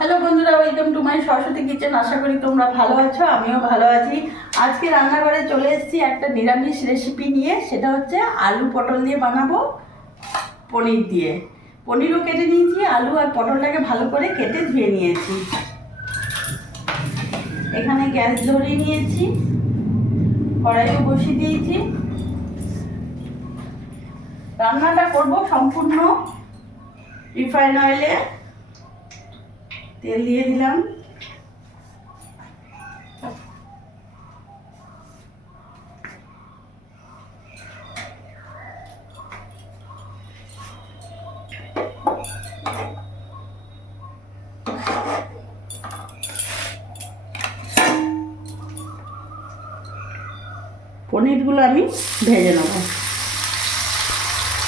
Hello বন্ধুরা, welcome to my Saraswati kitchen. আশা করি তোমরা ভালো আছো, আমিও ভালো আছি। আজকে রান্নাঘরে চলে এসেছি একটা নিরামিষ রেসিপি নিয়ে। সেটা হচ্ছে আলু পটল দিয়ে বানাবো পনির দিয়ে। পনিরও কেটে নিয়েছি, আলু আর পটলটাকে ভালো করে কেটে ধুয়ে নিয়েছি। এখানে গ্যাস ধরিয়ে নিয়েছি, কড়াইও বসিয়ে দিয়েছি। রান্নাটা করব সম্পূর্ণ রিফাইন অয়েলে। তেল দিয়ে দিলাম। পনিরগুলো আমি ভেজে নেব,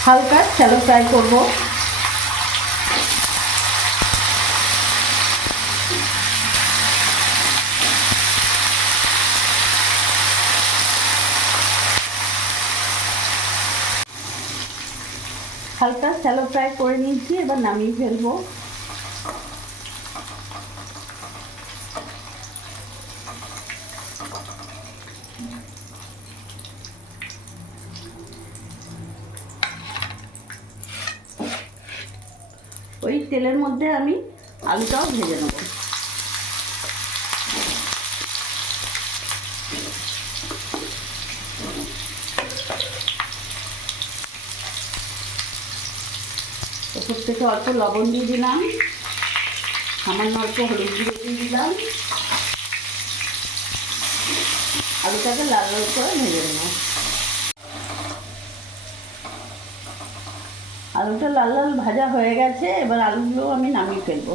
হালকা শ্যালো ফ্রাই করব। হালকা শ্যালো ফ্রাই করে নিয়েছি, এবার নামিয়ে ফেলবো। ওই তেলের মধ্যে আমি আলুটাও ভেজে নেব। ওপর থেকে অল্প লবণ দিয়ে দিলাম, সামান্য অল্প হলুদ গুঁড়ো দিয়ে দিলাম। আলুটাকে লাল লাল করে ভেজে নেব। আলুটা লাল লাল ভাজা হয়ে গেছে, এবার আলুগুলো আমি নামিয়ে ফেলবো।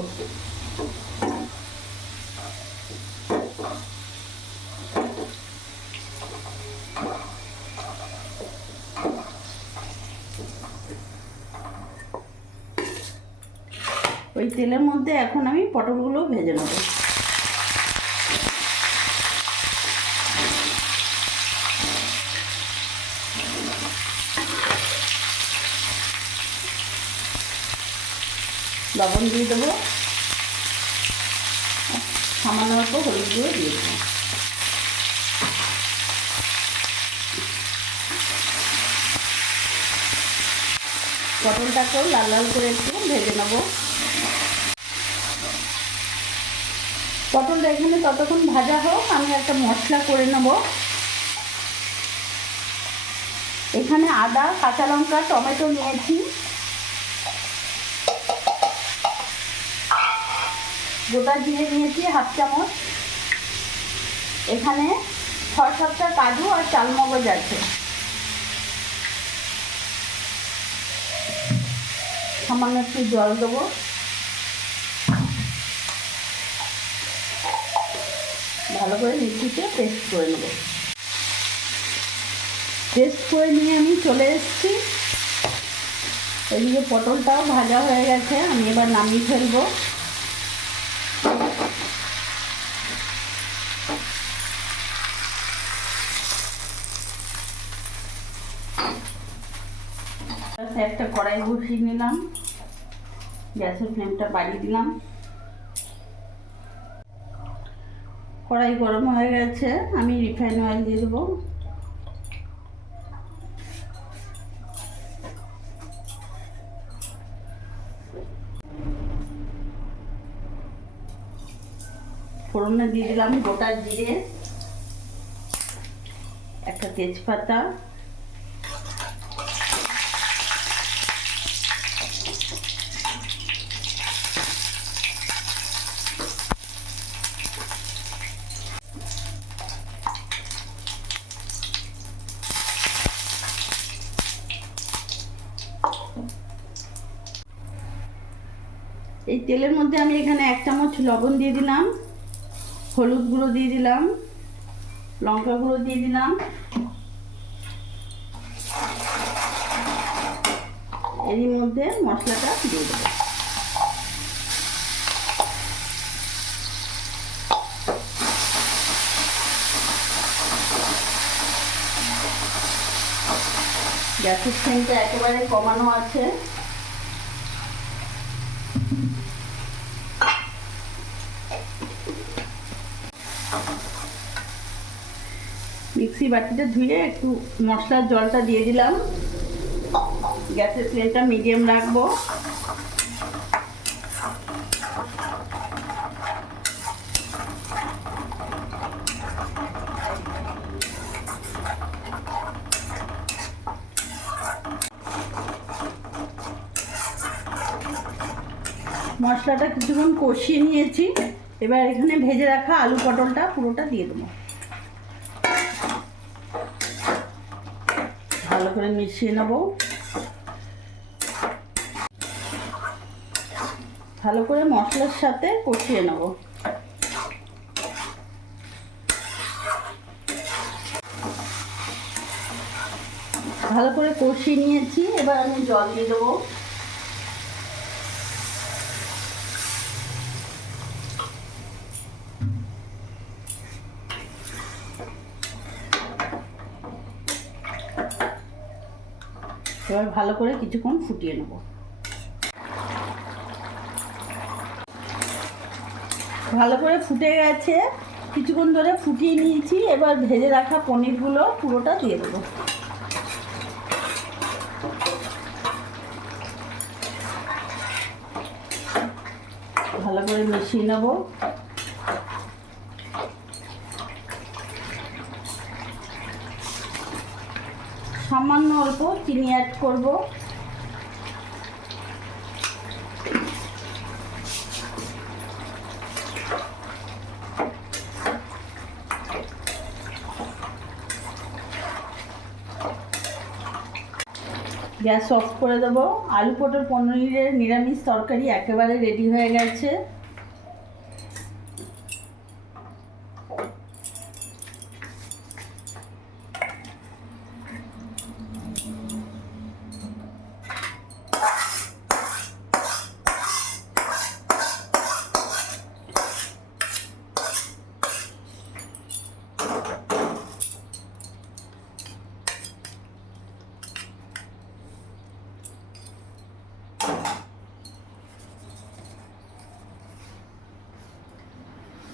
ওই তেলের মধ্যে এখন আমি পটলগুলো ভেজে নেব। লবণ দিয়ে দেবো, সামান্য অল্প হলুদ গুঁড়ো দিয়ে দেবো। পটলটাকেও লাল লাল করে একটু ভেজে নেব। পটলটা এখানে ততক্ষণ ভাজা হোক, আমি একটা মশলা করে নেব। এখানে আদা, কাঁচা লঙ্কা, টমেটো নিয়েছি। গোটা জিরে নিয়েছি হাফ চামচ। এখানে 6-7টা কাজু আর চালমগজ আছে। সামান্য একটু জল দেবো। ভালো করে মিক্সিতে পেস্ট করে নেব। পেস্ট করে নিয়ে আমি চলে এসেছি। এদিকে পটলটাও ভাজা হয়ে গেছে, আমি এবার নামিয়ে ফেলবো। একটা কড়াই বসিয়ে নিলাম, গ্যাসের ফ্লেমটা বাড়িয়ে দিলাম। কড়াই গরম হয়ে গেছে, আমি রিফাইন অয়েল দিয়ে দেবো। ফোড়নে দিয়ে দিলাম গোটা জিরে, একটা তেজপাতা, এই তেলের মধ্যে আমি এখানে 1 চামচ লবণ দিয়ে দিলাম, হলুদ গুঁড়ো দিয়ে দিলাম, লঙ্কা গুঁড়ো দিয়ে দিলাম। এরই মধ্যে মশলাটা দিয়ে দেবো। গ্যাসের ফ্লেমটা একেবারে কমানো আছে। মিক্সি বাটিটা ধুয়ে একটু মশলার জলটা দিয়ে দিলাম। গ্যাসের ফ্লেমটা মিডিয়াম রাখবো। মশলাটা কিছুক্ষণ কষিয়ে নিয়েছি। এবার এখানে ভেজে রাখা আলু পটলটা পুরোটা দিয়ে দেবো। ভালো করে মিশিয়ে নেব। ভালো করে মশলার সাথে কষিয়ে নেব। ভালো করে কষিয়ে নিয়েছি। এবার আমি জল দিয়ে দেবো। এবার ভালো করে কিছুক্ষণ ফুটিয়ে নেব। ভালো করে ফুটে গেছে। কিছুক্ষণ ধরে ফুটিয়ে নিয়েছি। এবার ভেজে রাখা পনিরগুলো পুরোটা দিয়ে দেবো। ভালো করে মিশিয়ে নেব। সামান্য অল্প চিনি অ্যাড করব। গ্যাস অফ করে দেবো। আলু পটল পনিরের নিরামিষ তরকারি একেবারে রেডি হয়ে গেছে।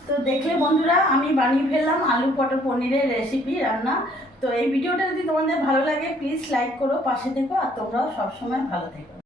তো দেখলে বন্ধুরা, আমি বানিয়ে ফেললাম আলু পটল পনিরের রেসিপি রান্না। তো এই ভিডিওটা যদি তোমাদের ভালো লাগে প্লিজ লাইক করো, পাশে থেকো, আর তোমরাও সবসময় ভালো থেকো।